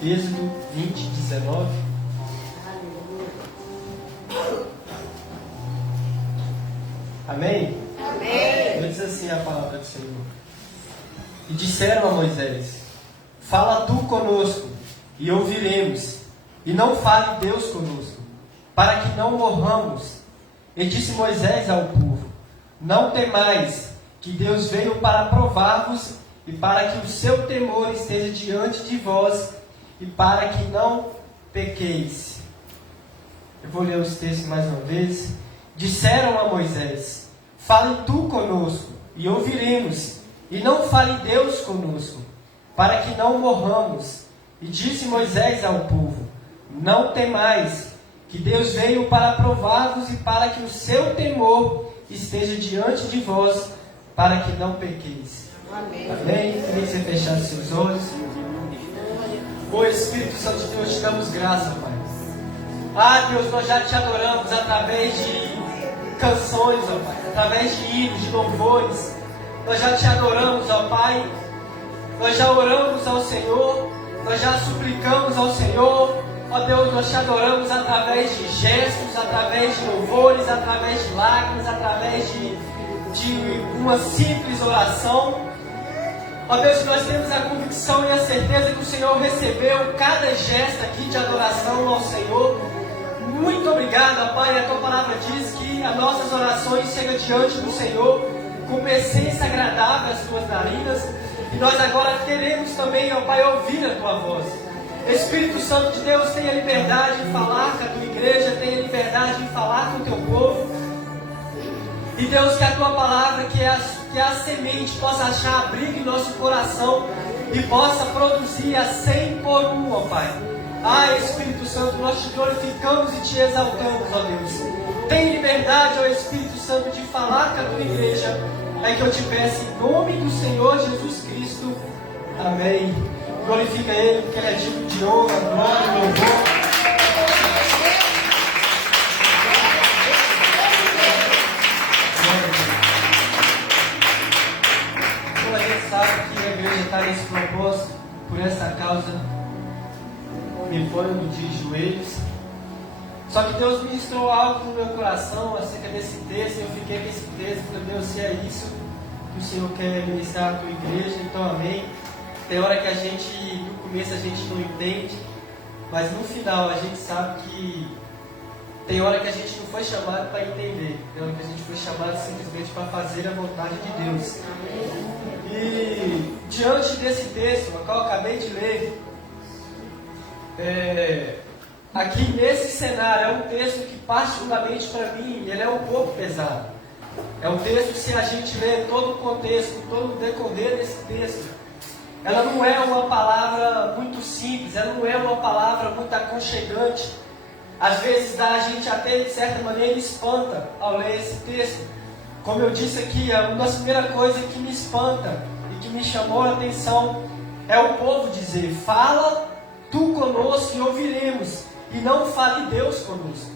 Êxodo 20, 19. Amém? Amém. Diz assim a palavra do Senhor. E disseram a Moisés: fala tu conosco, e ouviremos, e não fale Deus conosco, para que não morramos. E disse Moisés ao povo: não temais, que Deus veio para provar-vos, e para que o seu temor esteja diante de vós, e para que não pequeis. Eu vou ler os textos mais uma vez. Disseram a Moisés: fale tu conosco, e ouviremos, e não fale Deus conosco, para que não morramos. E disse Moisés ao povo: não temais, que Deus veio para provar-vos, e para que o seu temor esteja diante de vós, para que não pequeis. Amém. Amém? Queria que você fechasse seus olhos. Ô Espírito Santo de Deus, te damos graça, Pai. Ah, Deus, nós já te adoramos através de canções, ó Pai, através de hinos, de louvores. Nós já te adoramos, ó Pai. Nós já oramos ao Senhor, nós já suplicamos ao Senhor. Ó Deus, nós te adoramos através de gestos, através de louvores, através de lágrimas, através de uma simples oração. Ó Deus, nós temos a convicção e a certeza que o Senhor recebeu cada gesto aqui de adoração ao Senhor. Muito obrigado, ó Pai. A tua palavra diz que as nossas orações chegam diante do Senhor com uma essência agradável às tuas narinas. E nós agora queremos também, ó Pai, ouvir a tua voz. Espírito Santo de Deus, tenha liberdade de falar com a tua igreja, tenha liberdade de falar com o teu povo. E Deus, que a tua palavra, que é a semente, possa achar abrigo em nosso coração e possa produzir a 100 por 1, ó Pai. Ah, Espírito Santo, nós te glorificamos e te exaltamos, ó Deus. Tem liberdade, ó Espírito Santo, de falar com a tua igreja. É que eu te peço em nome do Senhor Jesus Cristo. Amém. Glorifica Ele, porque Ele é digno de honra, glória e louvor. Como a gente sabe que a igreja está nesse propósito, por essa causa, me ponho de joelhos. Só que Deus ministrou algo no meu coração acerca desse texto, e eu fiquei com esse texto, falei, Deus, se é isso que o Senhor quer ministrar à tua igreja, então amém. Tem hora que a gente, no começo a gente não entende, mas no final a gente sabe que tem hora que a gente não foi chamado para entender, tem hora que a gente foi chamado simplesmente para fazer a vontade de Deus. E diante desse texto, o qual eu acabei de ler, aqui nesse cenário, é um texto que particularmente para mim, ele é um pouco pesado. É um texto, se a gente ler todo o contexto, todo o decorrer desse texto, ela não é uma palavra muito simples, ela não é uma palavra muito aconchegante. Às vezes a gente até de certa maneira espanta ao ler esse texto. Como eu disse aqui, uma das primeiras coisas que me espanta e que me chamou a atenção é o povo dizer: fala tu conosco e ouviremos, e não fale Deus conosco.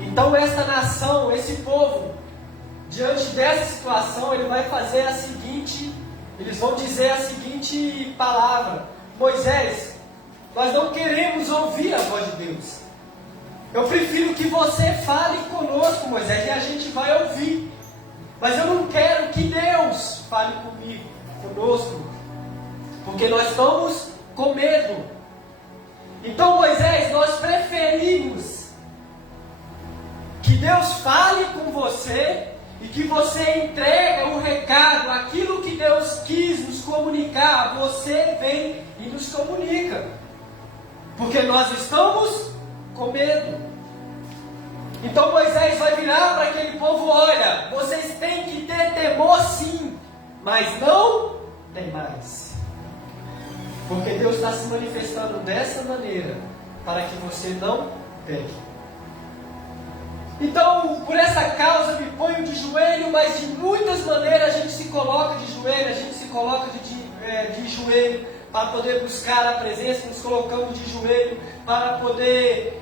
Então esta nação, esse povo, diante dessa situação, ele vai fazer a seguinte, eles vão dizer a seguinte palavra: Moisés, nós não queremos ouvir a voz de Deus. Eu prefiro que você fale conosco, Moisés, e a gente vai ouvir. Mas eu não quero que Deus fale comigo, conosco, porque nós estamos com medo. Então, Moisés, nós preferimos que Deus fale com você e que você entregue o recado, aquilo que Deus quis nos comunicar, você vem e nos comunica. Porque nós estamos com medo. Então Moisés vai virar para aquele povo: olha, vocês têm que ter temor sim, mas não tem mais. Porque Deus está se manifestando dessa maneira, para que você não peque. Então, por essa causa, me ponho de joelho, mas de muitas maneiras a gente se coloca de joelho, a gente se coloca de joelho para poder buscar a presença, nos colocamos de joelho para poder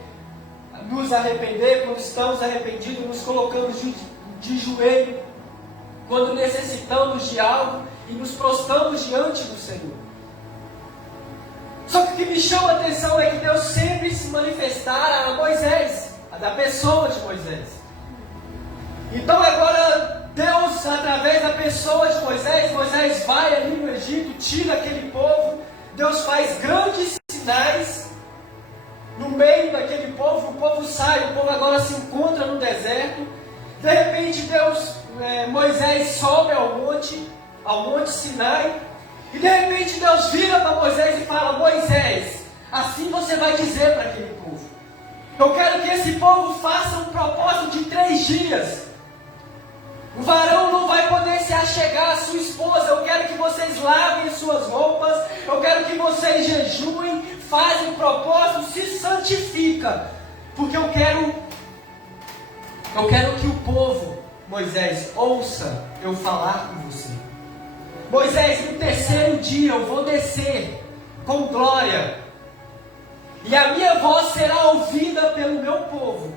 nos arrepender. Quando estamos arrependidos, nos colocamos de joelho quando necessitamos de algo e nos prostramos diante do Senhor. Só que o que me chama a atenção é que Deus sempre se manifestara a Moisés, a da pessoa de Moisés. Então agora Deus, através da pessoa de Moisés, Moisés vai ali no Egito, tira aquele povo, Deus faz grandes sinais no meio daquele povo, o povo sai, o povo agora se encontra no deserto. De repente Moisés sobe ao monte Sinai, e de repente Deus vira para Moisés e fala: Moisés, assim você vai dizer para aquele povo, eu quero que esse povo faça um propósito de 3 dias. O varão não vai poder se achegar à sua esposa. Eu quero que vocês lavem suas roupas, eu quero que vocês jejuem, fazem um propósito, se santifica, porque eu quero que o povo, Moisés, ouça eu falar com você. Moisés, no 3º dia eu vou descer com glória, e a minha voz será ouvida pelo meu povo.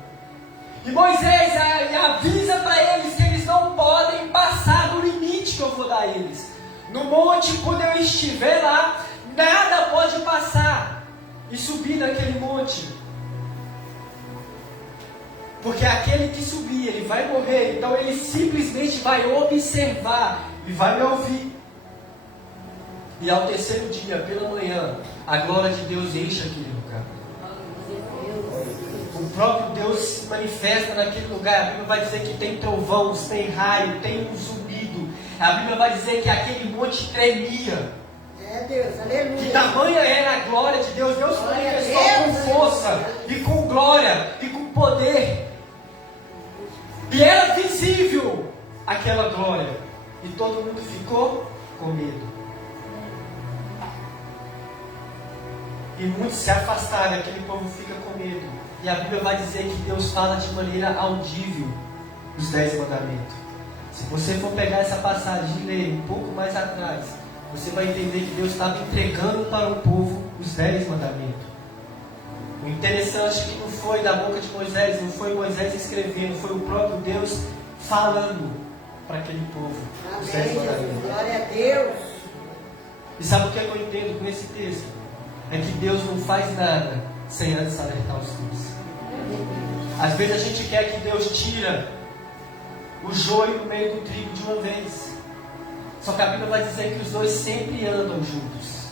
E Moisés avisa para eles que eles não podem passar do limite que eu vou dar a eles. No monte, quando eu estiver lá, nada pode passar e subir daquele monte. Porque aquele que subir, ele vai morrer. Então ele simplesmente vai observar e vai me ouvir. E ao 3º dia, pela manhã, a glória de Deus enche aquele lugar. O próprio Deus se manifesta naquele lugar. A Bíblia vai dizer que tem trovões, tem raio, tem um zumbido. A Bíblia vai dizer que aquele monte tremia. Deus, aleluia. Que tamanha era a glória de Deus. Deus se manifestou com força, e com glória, e com poder. E era visível aquela glória. E todo mundo ficou com medo. E muitos se afastaram, aquele povo fica com medo. E a Bíblia vai dizer que Deus fala de maneira audível os 10 mandamentos. Se você for pegar essa passagem e ler um pouco mais atrás, você vai entender que Deus estava entregando para o povo os 10 mandamentos. O interessante é que não foi da boca de Moisés, não foi Moisés escrevendo, foi o próprio Deus falando para aquele povo os 10 mandamentos. Glória a Deus. E sabe o que eu entendo com esse texto? É que Deus não faz nada sem antes alertar os filhos. Às vezes a gente quer que Deus tira o joio do meio do trigo de uma vez. Só que a Bíblia vai dizer que os dois sempre andam juntos.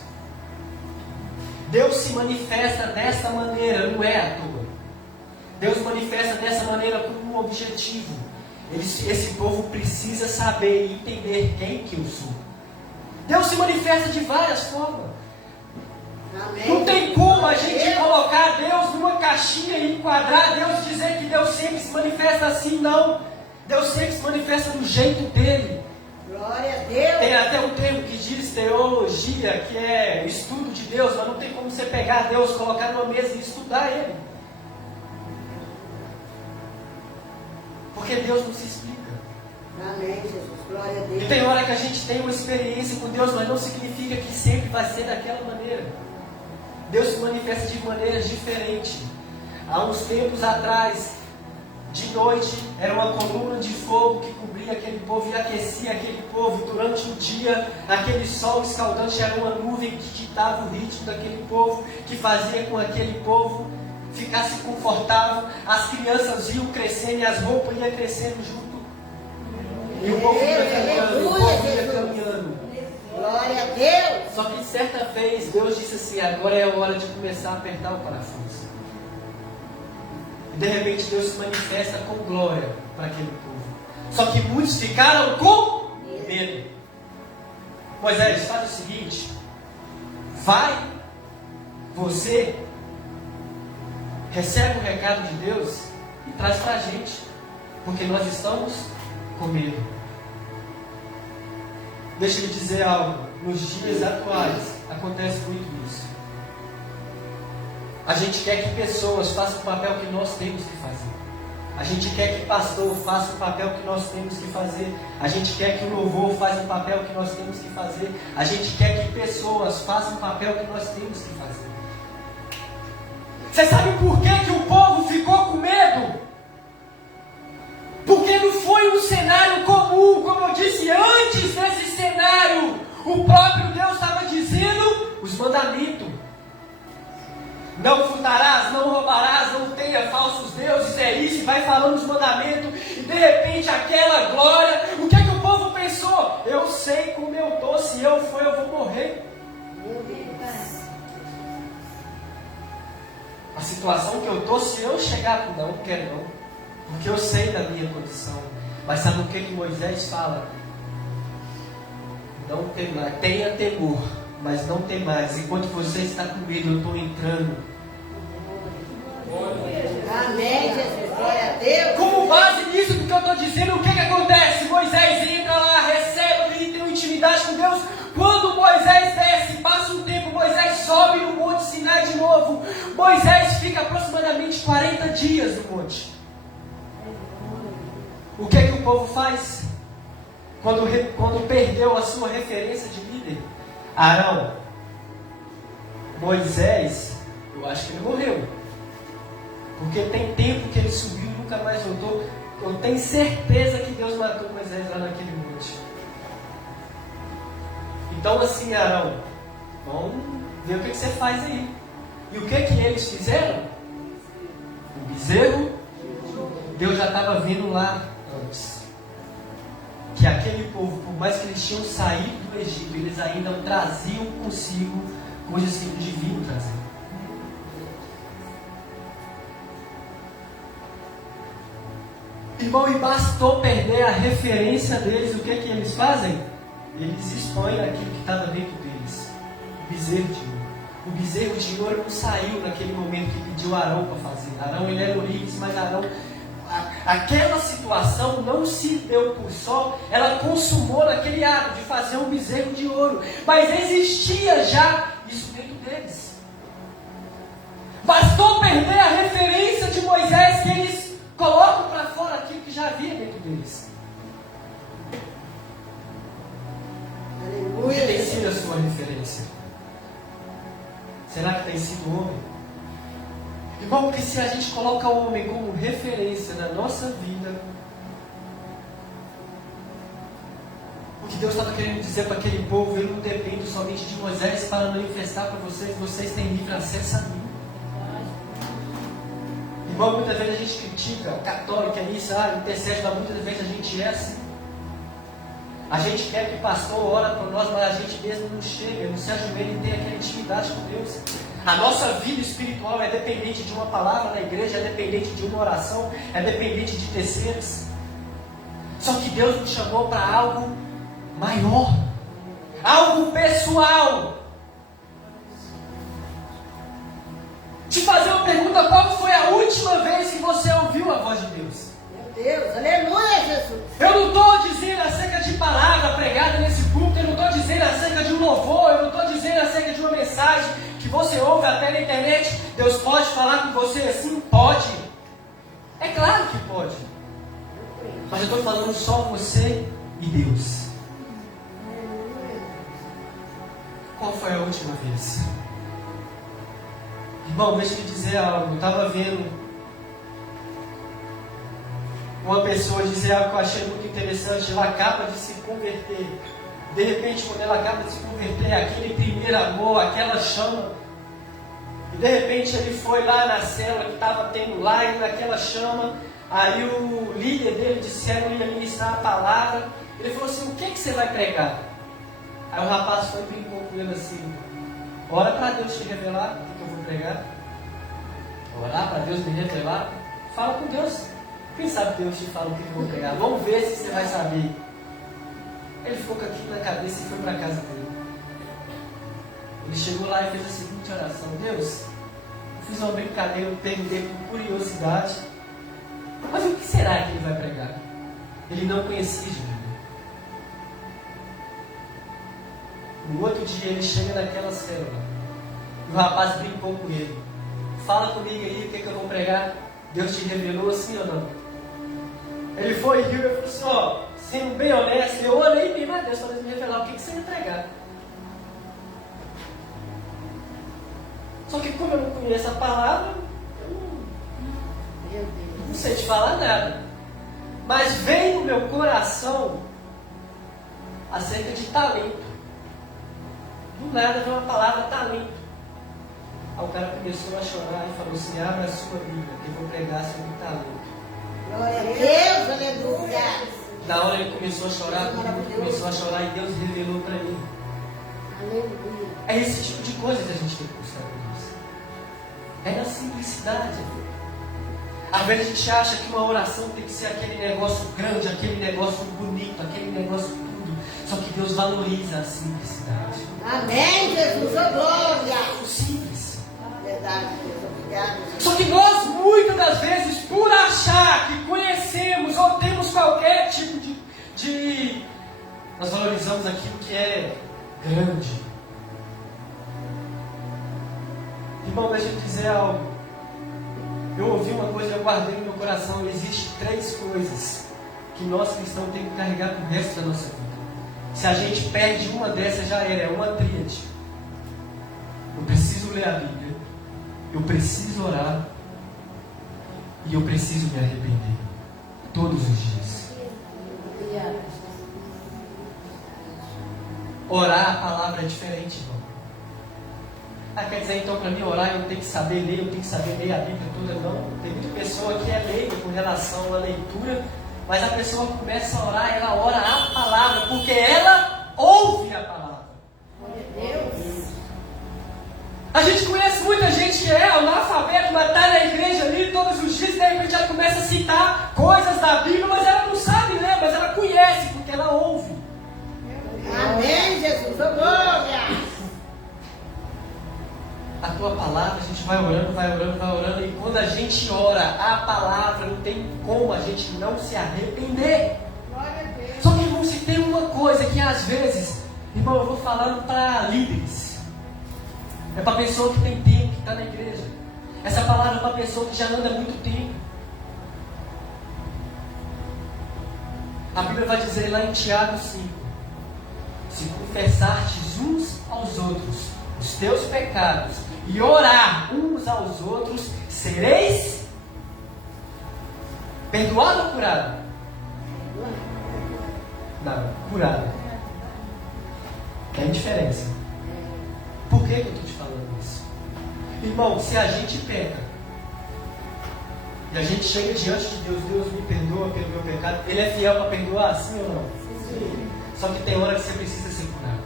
Deus se manifesta dessa maneira, não é à toa. Deus manifesta dessa maneira com um objetivo. Esse povo precisa saber e entender quem que eu sou. Deus se manifesta de várias formas. Amém. Não tem como a gente colocar Deus numa caixinha e enquadrar Deus, dizer que Deus sempre se manifesta assim, não. Deus sempre se manifesta do jeito dele. Glória a Deus. Tem até um termo que diz teologia, que é estudo de Deus, mas não tem como você pegar Deus, colocar numa mesa e estudar Ele. Porque Deus não se explica. Amém, Jesus. Glória a Deus. E tem hora que a gente tem uma experiência com Deus, mas não significa que sempre vai ser daquela maneira. Deus se manifesta de maneiras diferentes. Há uns tempos atrás, de noite, era uma coluna de fogo que cobria aquele povo e aquecia aquele povo. Durante o dia, aquele sol escaldante era uma nuvem que ditava o ritmo daquele povo, que fazia com que aquele povo ficasse confortável. As crianças iam crescendo e as roupas iam crescendo junto. E o povo ia caminhando, o povo ia caminhando. Glória a Deus. Só que certa vez Deus disse assim: agora é a hora de começar a apertar o parafuso. E de repente Deus se manifesta com glória para aquele povo. Só que muitos ficaram com medo. Moisés, faz o seguinte: vai, você recebe o recado de Deus e traz para a gente, porque nós estamos com medo. Deixa eu lhe dizer algo, nos dias atuais acontece muito isso. A gente quer que pessoas façam o papel que nós temos que fazer. A gente quer que pastor faça o papel que nós temos que fazer. A gente quer que o louvor faça o papel que nós temos que fazer. A gente quer que pessoas façam o papel que nós temos que fazer. Você sabe por que o povo ficou com medo? Porque não foi um cenário comum, como eu disse antes desse cenário. O próprio Deus estava dizendo os mandamentos. Não furtarás, não roubarás, não tenha falsos deuses, é isso, e vai falando os mandamentos, e de repente aquela glória, o que é que o povo pensou? Eu sei como eu estou, se eu for eu vou morrer. Meu Deus. A situação que eu estou, se eu chegar, não quero não, porque eu sei da minha condição. Mas sabe o que Moisés fala? Não temais, tenha temor, mas não temais. Enquanto você está com medo, eu estou entrando. Amém, Jesus. Glória a Deus. Como base nisso do que eu estou dizendo, o que acontece? Moisés entra lá, recebe, ele tem uma intimidade com Deus. Quando Moisés desce, passa um tempo, Moisés sobe no Monte Sinai de novo. Moisés fica aproximadamente 40 dias no monte. O que o povo faz? Quando perdeu a sua referência de líder? Arão, Moisés, eu acho que ele morreu. Porque tem tempo que ele subiu e nunca mais voltou. Eu tenho certeza que Deus matou Moisés lá naquele monte. Então assim, Arão, vamos ver o que você faz aí. E o que eles fizeram? O bezerro, Deus já estava vindo lá antes. Que aquele povo, por mais que eles tinham saído do Egito, eles ainda traziam consigo coisas que não deviam trazer. Irmão, e bastou perder a referência deles, o que eles fazem? Eles expõem aquilo que estava dentro deles. O bezerro de ouro. O bezerro de ouro não saiu naquele momento que pediu Arão para fazer. Arão, ele era Urias, mas Arão... Aquela situação não se deu por só, ela consumou naquele ato de fazer um bezerro de ouro. Mas existia já isso dentro deles. Bastou perder a referência de Moisés que eles colocam para fora aquilo que já havia dentro deles. O que tem sido a sua referência? Será que tem sido o homem? Irmão, porque se a gente coloca o homem como referência na nossa vida, o que Deus estava querendo dizer para aquele povo, ele não depende somente de Moisés para manifestar para vocês, vocês têm livre acesso a mim. Irmão, muitas vezes a gente critica, católico é isso, intercede, mas muitas vezes a gente é assim. A gente quer que o pastor ora por nós, mas a gente mesmo não chega, não se ajoelha e tem aquela intimidade com Deus. A nossa vida espiritual é dependente de uma palavra na igreja, é dependente de uma oração, é dependente de terceiros. Só que Deus nos chamou para algo maior, algo pessoal. Te fazer uma pergunta: qual foi a última vez que você ouviu a voz de Deus? Meu Deus, aleluia, Jesus. Eu não estou dizendo acerca de palavra pregada nesse culto, eu não estou dizendo acerca de um louvor, eu não estou dizendo acerca de uma mensagem que você ouve até na internet. Deus pode falar com você assim? Pode. É claro que pode. Mas eu estou falando só você e Deus. Qual foi a última vez? Irmão, deixa eu te dizer algo. Eu estava vendo uma pessoa dizer algo que eu achei muito interessante. Ela acaba de se converter. De repente, quando ela acaba de se converter, aquele primeiro amor, aquela chama. E de repente ele foi lá na célula que estava tendo live naquela chama. Aí o líder dele disseram que ia ministrar a palavra. Ele falou assim: o que você vai pregar? Aí o rapaz foi e brincou com ele assim: ora para Deus te revelar o que eu vou pregar. Orar para Deus me revelar. Fala com Deus. Quem sabe Deus te fala o que eu vou pregar. Vamos ver se você vai saber. Ele ficou com aquilo na cabeça e foi para a casa dele. Ele chegou lá e fez a seguinte oração: Deus, eu fiz uma brincadeira, eu perguntei por curiosidade, mas o que será que ele vai pregar? Ele não conhecia Jesus. No outro dia ele chega naquela célula e o rapaz brincou com ele: fala comigo aí, o que eu vou pregar? Deus te revelou assim ou não? Ele foi e riu e falou assim: ó, sendo bem honesto, eu orei bem, mas Deus talvez me revelar o que você ia pregar. Só que como eu não conheço a palavra, eu não sei te falar nada. Mas veio no meu coração acerca de talento. Do nada veio uma palavra talento. Aí o cara começou a chorar e falou assim: abra a sua Bíblia, que eu vou pregar sobre talento. Glória a Deus, aleluia. Na hora ele começou a chorar, todo mundo começou a chorar e Deus revelou para ele. Aleluia. É esse tipo de coisa que a gente tem que buscar com Deus. É na simplicidade. Às vezes a gente acha que uma oração tem que ser aquele negócio grande, aquele negócio bonito, aquele negócio tudo. Só que Deus valoriza a simplicidade. Amém, Jesus, oh glória. O simples. Verdade, Deus, obrigado. Só que nós, muitas das vezes, por achar que conhecemos ou temos qualquer tipo de... Nós valorizamos aquilo que é grande. Irmão, deixa eu dizer algo. Eu ouvi uma coisa e eu guardei no meu coração. Existem 3 coisas que nós cristãos temos que carregar pro resto da nossa vida. Se a gente perde uma dessas, já era. É uma tríade. Eu preciso ler a Bíblia. Eu preciso orar. E eu preciso me arrepender. Todos os dias. Orar, a palavra é diferente, irmão. Quer dizer, então, para mim orar, eu tenho que saber ler, eu tenho que saber ler a Bíblia toda. Não. Tem muita pessoa que é leiga com relação à leitura, mas a pessoa começa a orar, ela ora a palavra, porque ela ouve a palavra. Deus. A gente conhece muita gente que é analfabeto, mas está na igreja ali todos os dias, e de repente ela começa a citar coisas da Bíblia, mas ela não sabe ler, mas ela conhece, porque ela ouve. Amém, Jesus, oh glória. A tua palavra, a gente vai orando, vai orando, vai orando, e quando a gente ora a palavra, não tem como a gente não se arrepender. Só que, irmão, se tem uma coisa que às vezes, irmão, eu vou falando para líderes, é para pessoa que tem tempo, que está na igreja. Essa palavra é para pessoa que já anda há muito tempo. A Bíblia vai dizer lá em Tiago 5: se confessartes uns aos outros os teus pecados e orar uns aos outros, sereis perdoado ou curado? Não, curado. Tem diferença. Por que eu estou te falando isso? Irmão, se a gente peca e a gente chega diante de Deus, Deus me perdoa pelo meu pecado, Ele é fiel para perdoar, sim ou não? Sim. Só que tem hora que você precisa ser curado.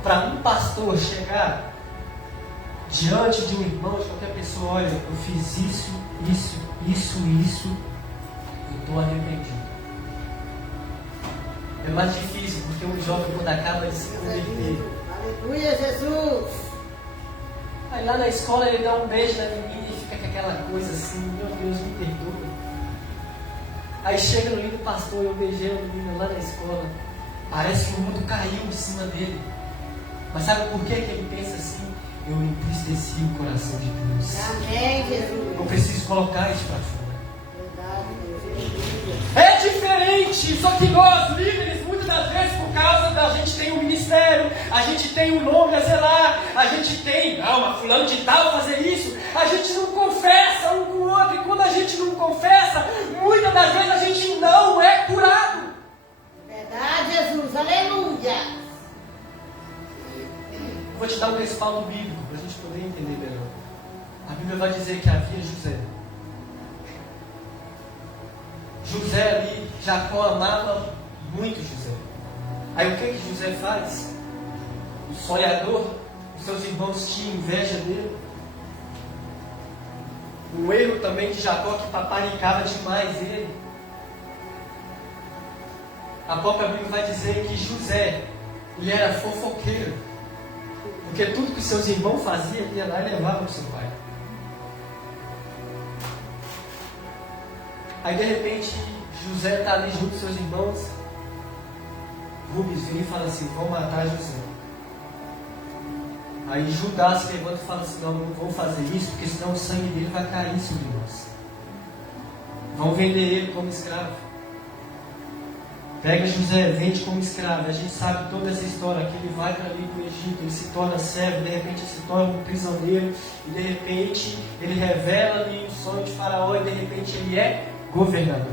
Para um pastor chegar diante de um irmão, de qualquer pessoa, olha, eu fiz isso, eu estou arrependido. É mais difícil, porque um jovem, quando acaba de se converter, aleluia, Jesus. aí lá na escola ele dá um beijo na menina e fica com aquela coisa assim: meu Deus, me perdoa. Aí chega no lindo pastor, eu beijei a menina lá na escola, parece que o mundo caiu em cima dele. Mas sabe por que ele pensa assim? Eu entristeci o coração de Deus. Amém, Jesus. Eu preciso colocar isso para fora. Verdade, Deus. É diferente, só que nós, líderes, muitas das vezes, por causa da gente tem um ministério, a gente tem um nome a zelar, a gente tem, mas fulano de tal fazer isso, a gente não confessa um com o outro, e quando a gente não confessa, muitas das vezes a gente não é curado. Verdade, Jesus, aleluia. Vou te dar um respaldo bíblico para a gente poder entender melhor. A Bíblia vai dizer que havia José. José ali, Jacó amava muito José. Aí o que José faz? O sonhador, os seus irmãos tinham inveja dele. O erro também de Jacó, que paparicava demais ele. A própria Bíblia vai dizer que José, ele era fofoqueiro. Porque tudo que seus irmãos faziam, ele ia lá e levava para o seu pai. Aí de repente, José está ali junto com seus irmãos. Rubens vem e fala assim: vão matar José. Aí Judá se levanta e fala assim: não vão fazer isso, porque senão o sangue dele vai cair sobre nós. Vão vender ele como escravo. Pega José, vende como escravo. A gente sabe toda essa história, que ele vai para ali para o Egito, ele se torna servo, de repente ele se torna um prisioneiro, e de repente ele revela ali o sonho de Faraó, e de repente ele é governador.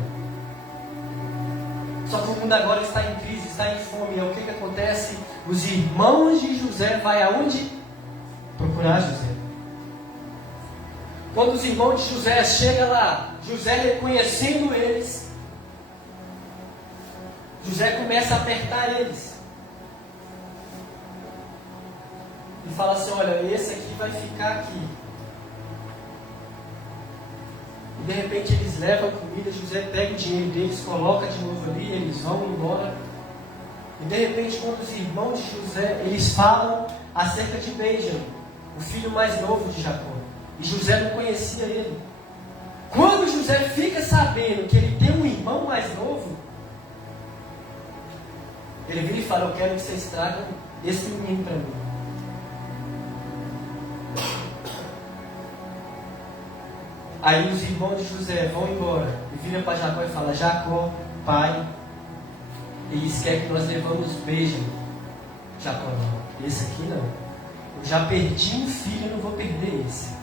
Só que o mundo agora está em crise está em fome. E o que acontece? Os irmãos de José vai aonde? Procurar José. Quando os irmãos de José chegam lá, José reconhecendo eles, José começa a apertar eles. E fala assim, olha, esse aqui vai ficar aqui. E de repente eles levam a comida, José pega o dinheiro deles, coloca de novo ali, eles vão embora. E de repente, quando os irmãos de José, eles falam acerca de Benjamim, o filho mais novo de Jacó. E José não conhecia ele. Quando José fica sabendo que ele tem um irmão mais novo, ele vira e fala, eu quero que vocês tragam esse menino para mim. Aí os irmãos de José vão embora e viram para Jacó e falam, Jacó, pai, eles querem que nós levamos Benjamim. Jacó, não, esse aqui não. Eu já perdi um filho, eu não vou perder esse.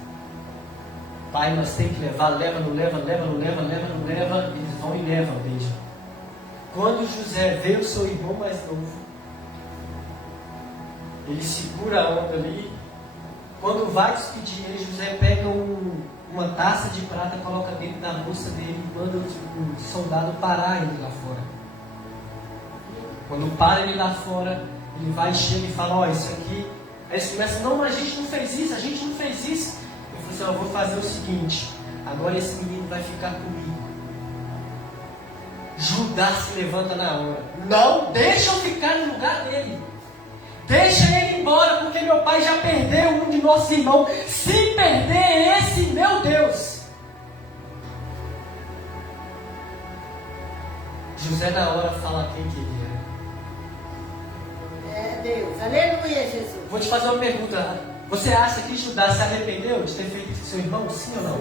Pai, nós temos que levar, leva, não leva, leva, não leva, leva, não leva. Eles vão e levam Benjamim. Quando José vê o seu irmão mais novo, ele segura a onda ali. Quando vai despedir ele, José pega uma taça de prata, coloca dentro da bolsa dele e manda o soldado parar ele lá fora. Quando para ele lá fora, ele vai, chega e fala, ó, isso aqui. Aí eles começam, não, mas a gente não fez isso, a gente não fez isso. Ele falou assim, eu vou fazer o seguinte, agora esse menino vai ficar comigo. Judá se levanta na hora. Não, deixa eu ficar no lugar dele. Deixa ele embora, porque meu pai já perdeu um de nossos irmãos. Se perder esse, meu Deus. José na hora fala quem que ele é. É Deus. Aleluia, Jesus. Vou te fazer uma pergunta. Você acha que Judá se arrependeu de ter feito isso com seu irmão? Sim ou não?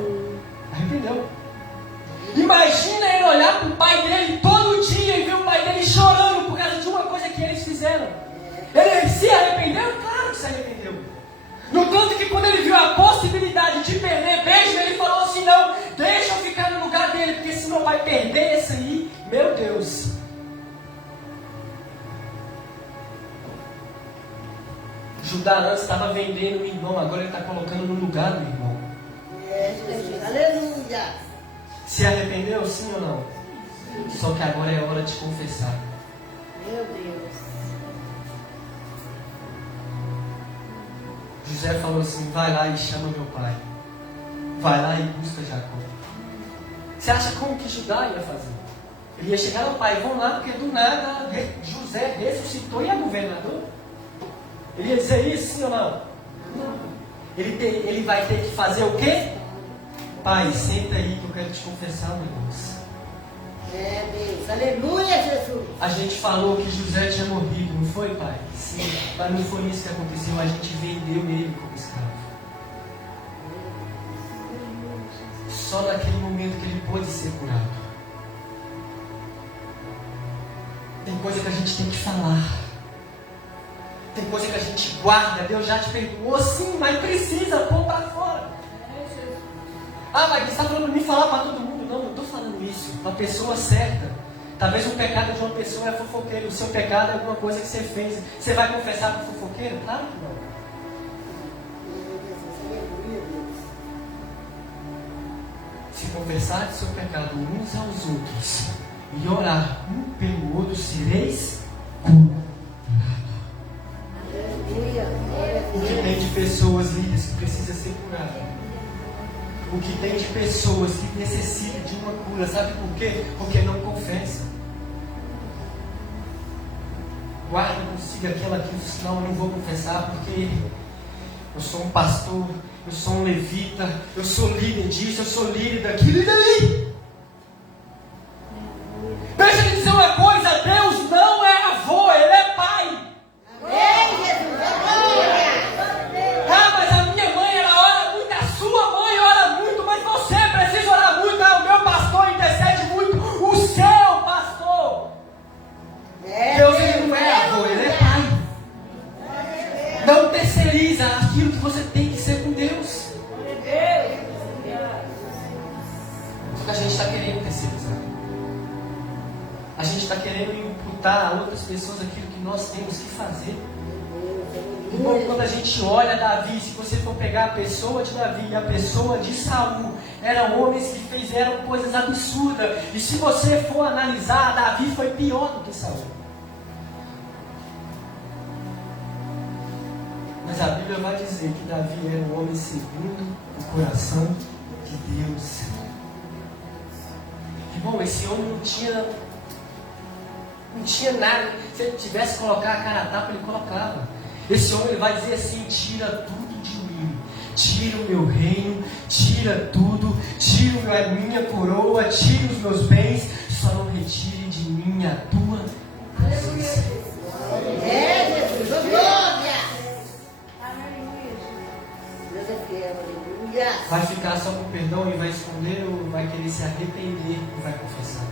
Arrependeu. Imagina ele olhar para o pai dele todo dia e ver o pai dele chorando por causa de uma coisa que eles fizeram. Ele se arrependeu? Claro que se arrependeu. No tanto que quando ele viu a possibilidade de perder Benjamim, ele falou assim, não, deixa eu ficar no lugar dele, porque se meu pai perder esse aí, meu Deus. Judá antes estava vendendo o irmão, agora ele está colocando no lugar do irmão. É, Jesus. Aleluia. Se arrependeu, sim ou não? Só que agora é hora de confessar. Meu Deus. José falou assim, vai lá e chama meu pai. Vai lá e busca Jacó. Você acha como que Judá ia fazer? Ele ia chegar ao pai, vão lá, porque do nada José ressuscitou e é governador. Ele ia dizer isso, sim ou não? Ele vai ter que fazer o quê? Pai, senta aí que eu quero te confessar um negócio. É Deus. Aleluia, Jesus. A gente falou que José tinha morrido, não foi, pai? Sim, mas não foi isso que aconteceu. A gente vendeu ele como escravo. Só naquele momento que ele pôde ser curado. Tem coisa que a gente tem que falar. Tem coisa que a gente guarda. Deus já te perdoou, sim, mas precisa pôr para fora. Ah, mas você está falando para mim falar para todo mundo? Não, não estou falando isso. Para a pessoa certa. Talvez o pecado de uma pessoa é fofoqueiro. O seu pecado é alguma coisa que você fez. Você vai confessar para o fofoqueiro? Claro que não. Aleluia, Deus. Se confessar de seu pecado uns aos outros e orar um pelo outro, sereis curados. Aleluia. O que tem de pessoas líderes que precisa ser curado? O que tem de pessoas que necessitam de uma cura, sabe por quê? Porque não confessa. Guarda consigo aquilo, senão eu não vou confessar, porque eu sou um pastor, eu sou um levita, eu sou líder disso, eu sou líder daquilo, e daí? Deixa eu te dizer uma coisa, Deus não é avô, Ele é pai. Amém, Jesus. Aleluia. Ah, mas a minha mãe, ela ora muito, a sua mãe ora muito, mas você precisa orar muito. Ah, o meu pastor intercede muito, o seu pastor. Deus, Ele não é avô, Ele é pai. Não terceiriza aquilo que você tem que ser com Deus. Só que a gente pessoas aquilo que nós temos que fazer. Irmão, quando a gente olha Davi, se você for pegar a pessoa de Davi e a pessoa de Saul, eram homens que fizeram coisas absurdas. E se você for analisar, Davi foi pior do que Saul. Mas a Bíblia vai dizer que Davi era um homem segundo o coração de Deus. Irmão, esse homem não tinha nada. Se ele tivesse que colocar a cara a tapa, ele colocava. Esse homem, ele vai dizer assim: tira tudo de mim, tira o meu reino, tira tudo, tira a minha coroa, tira os meus bens, só não retire de mim a tua presença. Jesus, glória! Deus é fiel, aleluia! Vai ficar só com perdão e vai esconder, ou vai querer se arrepender e vai confessar?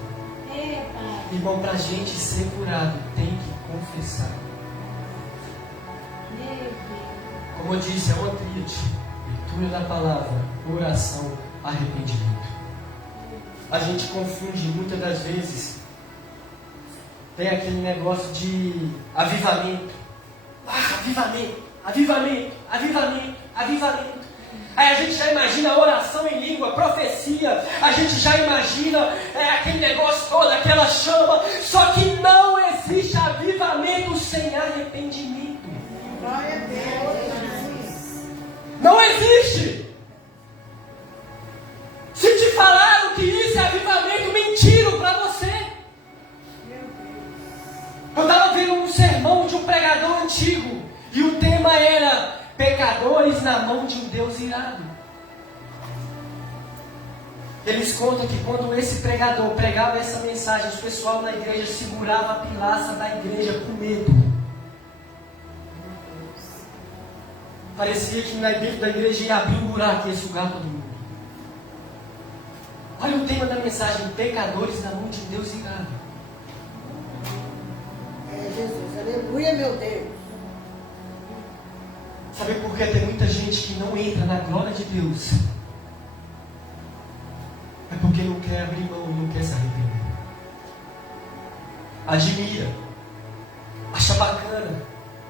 Irmão, para a gente ser curado, tem que confessar. Como eu disse, é uma tríade: leitura da palavra, oração, arrependimento. A gente confunde muitas das vezes. Tem aquele negócio de avivamento. Avivamento, avivamento, avivamento, avivamento. Aí a gente já imagina oração em língua, profecia. A gente já imagina aquele negócio todo, aquela chama. Só que não existe avivamento sem arrependimento. Glória a Deus! Não existe! Se te falaram que isso é avivamento, mentiram para você. Eu estava vendo um sermão de um pregador antigo e o tema era pecadores na mão de um Deus irado. Eles contam que quando esse pregador pregava essa mensagem, o pessoal na igreja segurava a pilaça da igreja com medo. Parecia que dentro da igreja ia abrir um buraco e ia sugar todo mundo. Olha o tema da mensagem: pecadores na mão de Deus irado. É Jesus, aleluia, meu Deus. Sabe por que tem muita gente que não entra na glória de Deus? É porque não quer abrir mão e não quer se arrepender. Admira, acha bacana,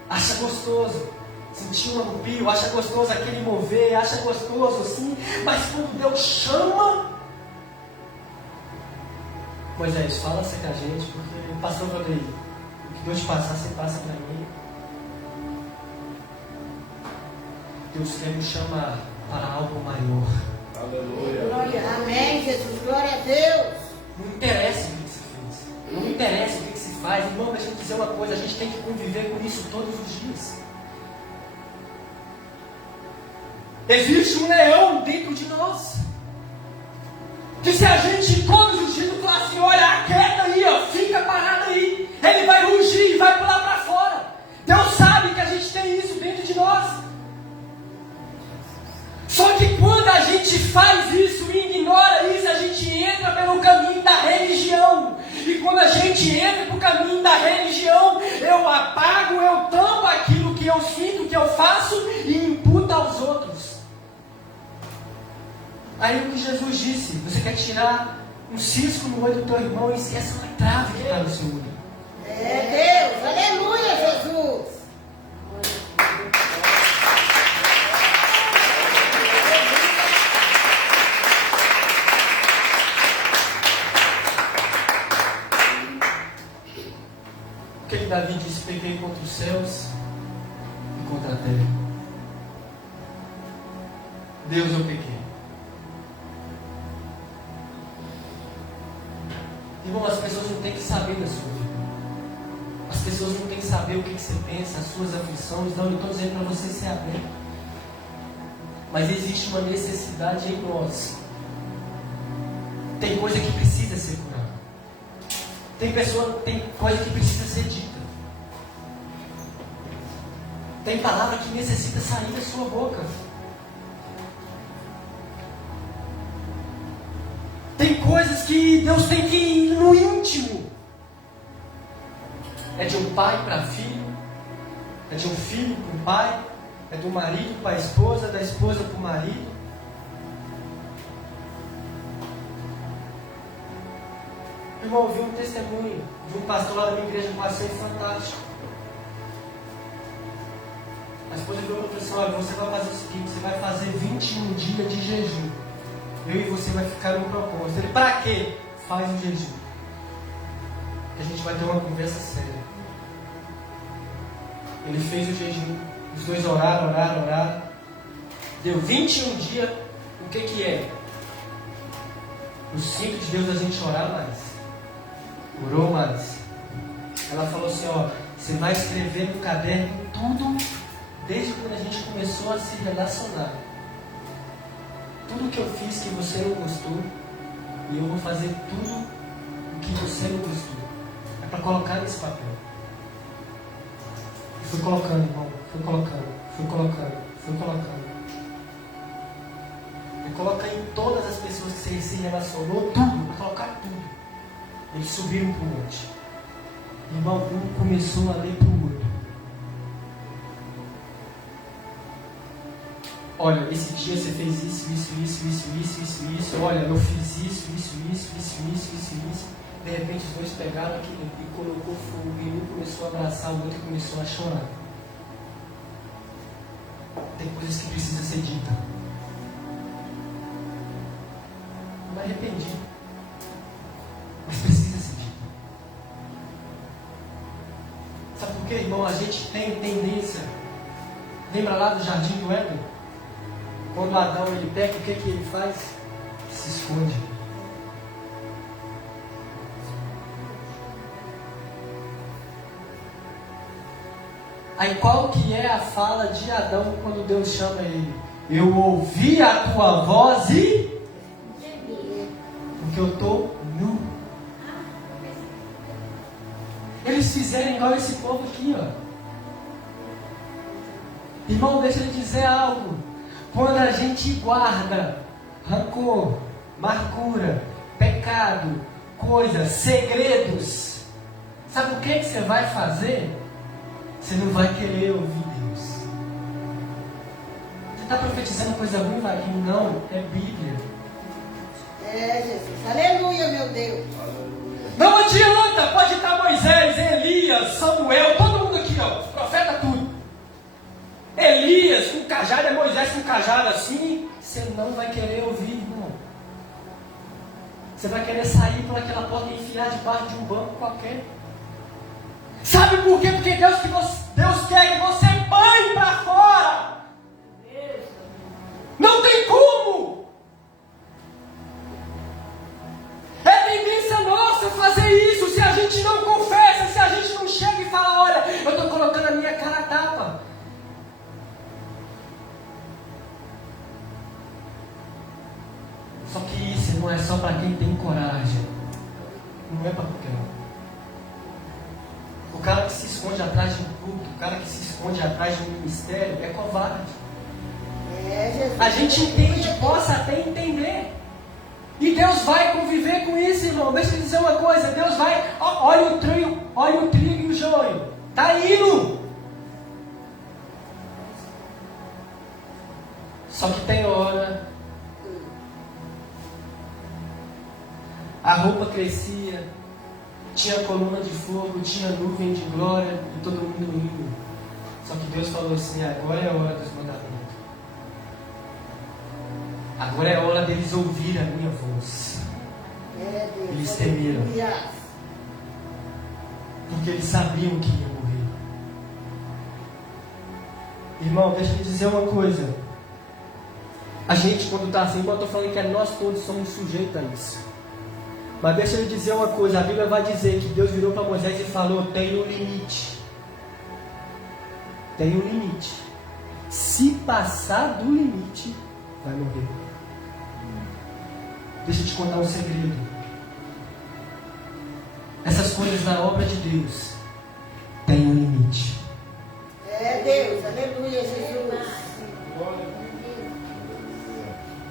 acha gostoso. Sentir um arrepio, acha gostoso aquele mover, acha gostoso assim, mas quando Deus chama, Moisés, fala assim com a gente, porque o pastor Rodrigo, o que Deus te passar, você passa para mim. Deus quer me chamar para algo maior. Aleluia. Glória, amém, Jesus, glória a Deus. Não interessa o que se fez, não interessa o que se faz. Irmão, deixa eu dizer uma coisa, a gente tem que conviver com isso todos os dias. Existe um leão dentro de nós, que se a gente todos os dias falar assim: olha, aquieta aí, ó, fica parado aí, ele vai rugir e vai pular para fora. Deus sabe que a gente tem isso dentro de nós. Só que quando a gente faz isso e ignora isso, a gente entra pelo caminho da religião. E quando a gente entra pelo caminho da religião, eu apago, eu tampo aquilo que eu sinto, que eu faço e imputo aos outros. Aí o que Jesus disse: você quer tirar um cisco no olho do teu irmão e esquece uma trave que está no seu olho. É Deus, aleluia, Jesus. O que Davi disse: peguei contra os céus e contra a terra. Deus, eu pequei. Irmão, as pessoas não têm que saber da sua vida. As pessoas não têm que saber o que você pensa, as suas aflições. Não estou dizendo para você ser aberto. Mas existe uma necessidade em nós. Tem coisa que precisa ser curada. Tem coisa que precisa ser dita. Tem palavra que necessita sair da sua boca. Tem coisas que Deus tem que ir no íntimo. É de um pai para filho, é de um filho para o pai, é do marido para a esposa, da esposa para o marido. Irmão, eu vi um testemunho de um pastor lá da minha igreja que achei fantástico. A esposa virou para o pessoal: olha, você vai fazer o seguinte, você vai fazer 21 dias de jejum. Eu e você vai ficar no propósito. Ele: para quê? Faz o jejum. Que a gente vai ter uma conversa séria. Ele fez o jejum. Os dois oraram. Deu 21 dias. O que é? O simples de Deus a gente orar mais. Orou mais. Ela falou assim: ó, você vai escrever no caderno tudo, desde quando a gente começou a se relacionar. Tudo que eu fiz que você não gostou, e eu vou fazer tudo o que você não gostou. É para colocar nesse papel. E fui colocando, irmão. Fui colocando. E coloca em todas as pessoas que você se relacionou, tudo, para colocar tudo. Eles subiram para o monte. Irmão, um começou a ler para o outro. Olha, esse dia você fez isso. Olha, eu fiz isso. De repente os dois pegaram aquilo e colocou fogo. E um começou a abraçar o outro e começou a chorar. Tem coisas que precisam ser ditas. Eu me arrependi. Mas precisa ser dito. Sabe por quê, irmão? A gente tem tendência. Lembra lá do jardim do Éden? Quando Adão ele peca, o que ele faz? Se esconde. Aí qual que é a fala de Adão quando Deus chama ele? Eu ouvi a tua voz e... porque eu estou nu. Eles fizeram igual esse povo aqui, ó. Irmão, deixa eu dizer algo. Quando a gente guarda rancor, amargura, pecado, coisas, segredos, sabe o que você vai fazer? Você não vai querer ouvir Deus. Você está profetizando coisa ruim, Vaguinho? Não, é Bíblia. É, Jesus. Aleluia, meu Deus. Não adianta, pode estar Moisés, Elias, Samuel, todo mundo aqui, ó, profeta tudo. Elias com cajado, é Moisés com cajado assim, você não vai querer ouvir, irmão. Você vai querer sair por aquela porta e enfiar debaixo de um banco qualquer. Sabe por quê? Porque Deus quer que você banhe para fora. Não tem como. É tendência nossa fazer isso. Se a gente não confessa, se a gente não chega e fala: olha, eu estou colocando a minha cara a tapa. Só que isso não é só para quem tem coragem. Não é para qualquer um. O cara que se esconde atrás de um culto, o cara que se esconde atrás de um ministério, é covarde. É, Jesus. A gente entende, possa até entender. E Deus vai conviver com isso, irmão. Deixa eu dizer uma coisa. Deus vai, olha o trigo e o joio. Está indo. Só que tem hora. A roupa crescia. Tinha coluna de fogo, tinha nuvem de glória e todo mundo indo. Só que Deus falou assim: agora é a hora dos mandamentos. Agora é a hora deles ouvirem a minha voz. É, Deus. Eles temeram. Porque eles sabiam que ia morrer. Irmão, deixa eu te dizer uma coisa. A gente, quando está assim, eu estou falando que nós todos somos sujeitos a isso. Mas deixa eu dizer uma coisa, a Bíblia vai dizer que Deus virou para Moisés e falou: tem um limite. Tem um limite. Se passar do limite, vai morrer. Deixa eu te contar um segredo. Essas coisas na obra de Deus tem um limite. É, Deus. Aleluia, Jesus.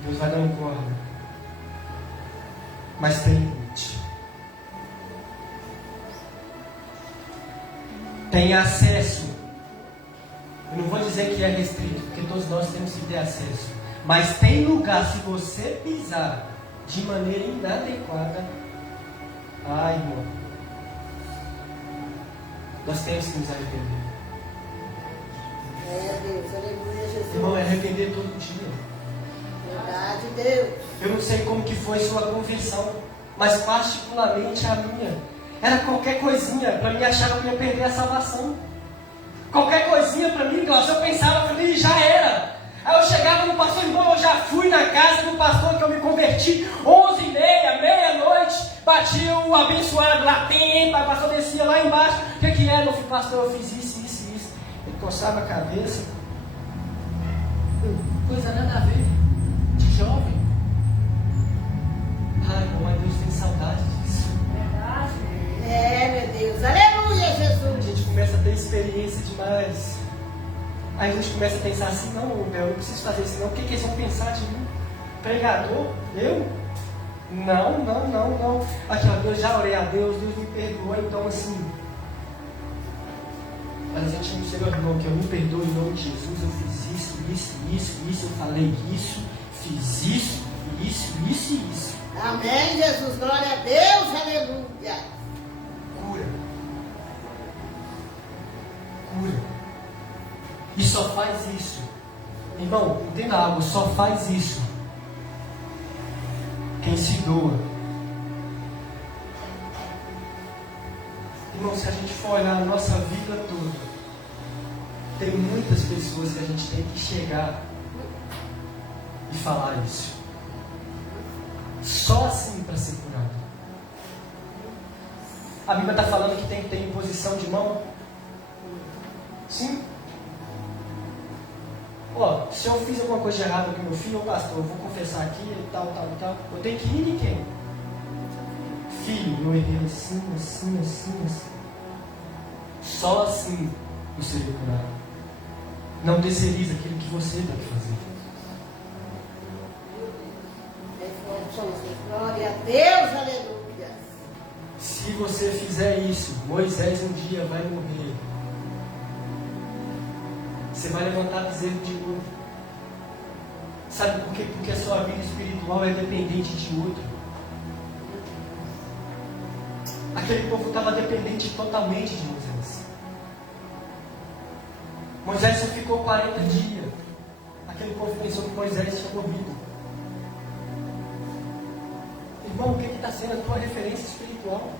Deus vai dar um corda. Mas tem limite. Tem acesso. Eu não vou dizer que é restrito, porque todos nós temos que ter acesso. Mas tem lugar, se você pisar de maneira inadequada, Ai, irmão. Nós temos que nos arrepender. Deus, aleluia, Jesus. Irmão, é arrepender todo dia. Verdade, Deus. Eu não sei como que foi sua conversão, mas particularmente a minha. Era qualquer coisinha para mim achar que eu ia perder a salvação. Qualquer coisinha para mim, Glaucio, eu pensava que já era. Aí eu chegava no pastor, irmão, eu já fui na casa do pastor que eu me converti, 11h30, meia-noite, bati o abençoado lá, o pastor descia lá embaixo. O que é, meu filho, pastor? Eu fiz isso. Ele coçava a cabeça. Coisa nada a ver. De jovem. Ai, irmão, Deus tem saudade disso. Verdade. Meu Deus. Aleluia, Jesus. A gente começa a ter experiência demais. Aí a gente começa a pensar assim, não, Bel, eu não preciso fazer isso não. O que eles vão pensar de mim? Pregador? Eu? Não. Aqui, ó, eu já orei a Deus me perdoou, então assim. Mas a gente não chega, irmão, que eu me perdoe em nome de Jesus, eu fiz isso, eu falei isso, fiz isso. Amém, Jesus. Glória a Deus, aleluia. Cura. E só faz isso. Irmão, entenda algo, só faz isso quem se doa. Irmão, se a gente for olhar a nossa vida toda, tem muitas pessoas que a gente tem que chegar e falar isso. Só assim para ser curado. A Bíblia está falando que tem que ter imposição de mão? Sim. Ó, se eu fiz alguma coisa errada com meu filho, pastor, eu vou confessar aqui e tal. Eu tenho que ir em quem? Filho, eu errei assim. Só assim eu serei curado. Não terceiriza aquilo que você tem que fazer. Glória a Deus, aleluia. Se você fizer isso, Moisés um dia vai morrer. Você vai levantar bezerro de ouro. Sabe por quê? Porque a sua vida espiritual é dependente de outro. Aquele povo estava dependente totalmente de Moisés. Moisés só ficou 40 dias. Aquele povo pensou que Moisés tinha morrido. Irmão, o que está sendo a tua referência espiritual?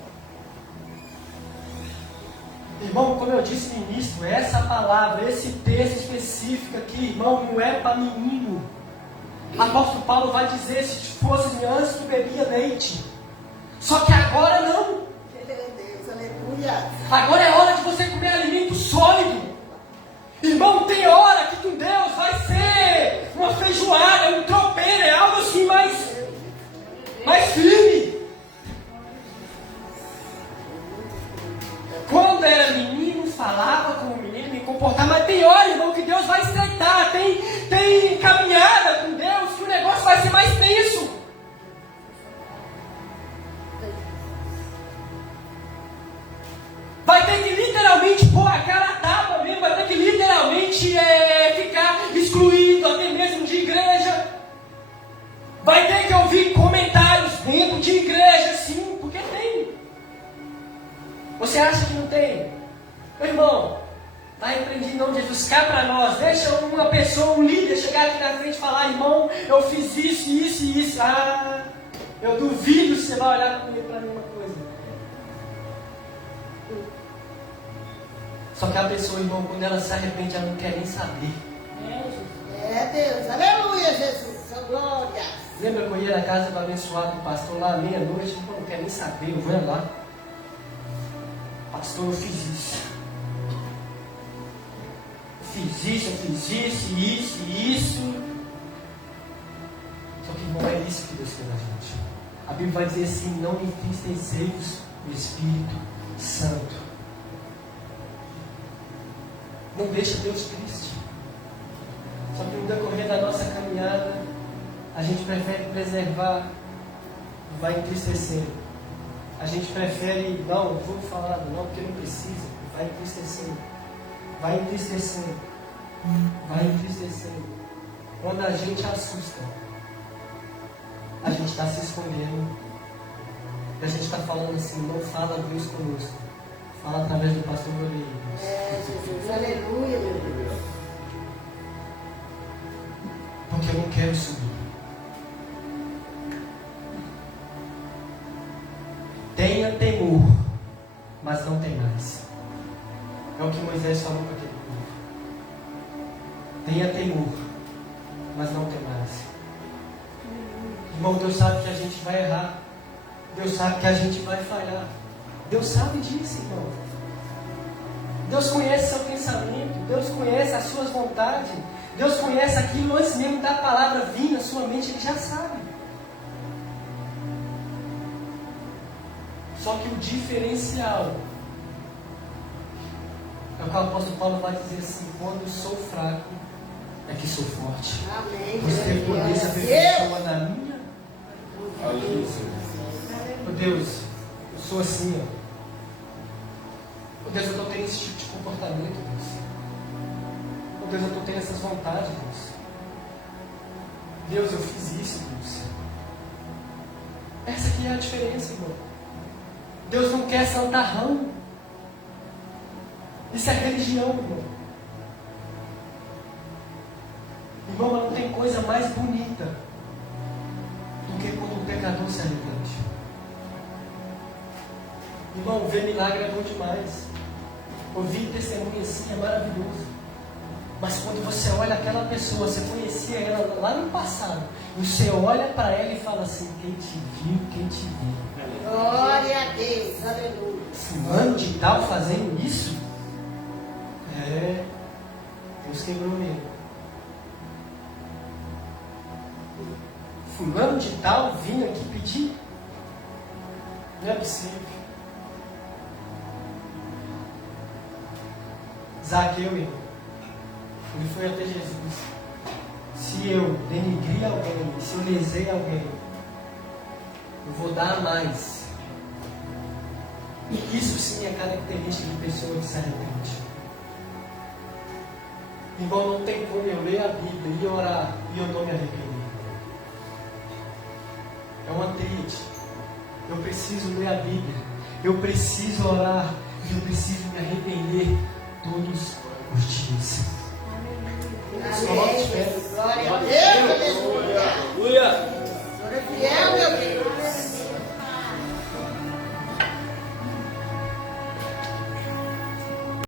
Irmão, como eu disse no início, essa palavra, esse texto específico aqui, irmão, não é para menino. Apóstolo Paulo vai dizer, se fosse antes tu bebia leite. Só que agora não. Deus, aleluia. Agora é hora de você comer alimento sólido. Irmão, tem hora que com Deus vai ser uma feijoada, um tropeiro, é algo assim mais firme. Quando era menino, falava como menino, me comportava, mas tem hora, irmão, que Deus vai estreitar, tem caminhada com Deus, que o negócio vai ser mais tenso. Vai ter que literalmente pôr a cara a tapa mesmo, vai ter que literalmente ficar excluído até mesmo de igreja. Vai ter que ouvir comentários dentro de igreja, sim, porque tem. Você acha que não tem? Meu irmão, vai repreender em nome de Jesus, cá para nós. Deixa uma pessoa, um líder, chegar aqui na frente e falar, irmão, eu fiz isso. Ah, eu duvido se você vai olhar para a mesma coisa. Só que a pessoa, irmão, quando ela se arrepende, ela não quer nem saber. Deus, aleluia, Jesus, sua glória. Lembra que eu ia na casa do abençoado do pastor lá à meia-noite? Eu não quero nem saber, eu vou lá. Pastor, eu fiz isso. Eu fiz isso. Só que, irmão, é isso que Deus quer da gente. A Bíblia vai dizer assim, não entristeceis o Espírito Santo. Não deixa Deus triste. Só que no decorrer da nossa caminhada, a gente prefere preservar, vai entristecendo. A gente prefere, não vou falar não, porque não precisa, vai entristecendo. Quando a gente assusta, a gente está se escondendo. E a gente está falando assim, não fala Deus conosco. Fala através do pastor Rodrigo. Jesus, aleluia, meu Deus. Porque eu não quero subir. Tenha temor, mas não temais. É o que Moisés falou para aquele povo. Tenha temor, mas não temais. Irmão, Deus sabe que a gente vai errar. Deus sabe que a gente vai falhar. Deus sabe disso, irmão. Deus conhece seu pensamento. Deus conhece as suas vontades. Deus conhece aquilo antes mesmo da palavra vir na sua mente. Ele já sabe. Só que o diferencial é o que o apóstolo Paulo vai dizer assim: quando sou fraco, é que sou forte. Amém. Você poder se aperfeiçoar na minha. Oh Deus, eu sou assim, ó. Oh Deus, eu estou tendo esse tipo de comportamento, Deus. Oh Deus, eu estou tendo essas vontades, Deus. Deus, eu fiz isso, Deus. Essa aqui é a diferença, irmão. Deus não quer santarrão. Isso é religião, irmão. Irmão, mas não tem coisa mais bonita do que quando um pecador se arrepende. Irmão, ver milagre é bom demais. Ouvir testemunho assim é maravilhoso. Mas quando você olha aquela pessoa, você conhecia ela lá no passado, e você olha para ela e fala assim: quem te viu, quem te viu. Glória a Deus, aleluia. Fulano de tal fazendo isso? É, Deus quebrou mesmo. Fulano de tal vindo aqui pedir? Não é possível. Zaqueu, irmão, ele foi até Jesus. Se eu denigrir alguém, se eu lesei alguém, eu vou dar mais. E isso sim é característica de pessoa que se arrepende. Irmão, não tem como eu ler a Bíblia e orar e eu não me arrepender. É uma tríade. Eu preciso ler a Bíblia, eu preciso orar e eu preciso me arrepender todos os dias. Amém. Glória a Deus, aleluia. O Senhor é fiel, meu Deus.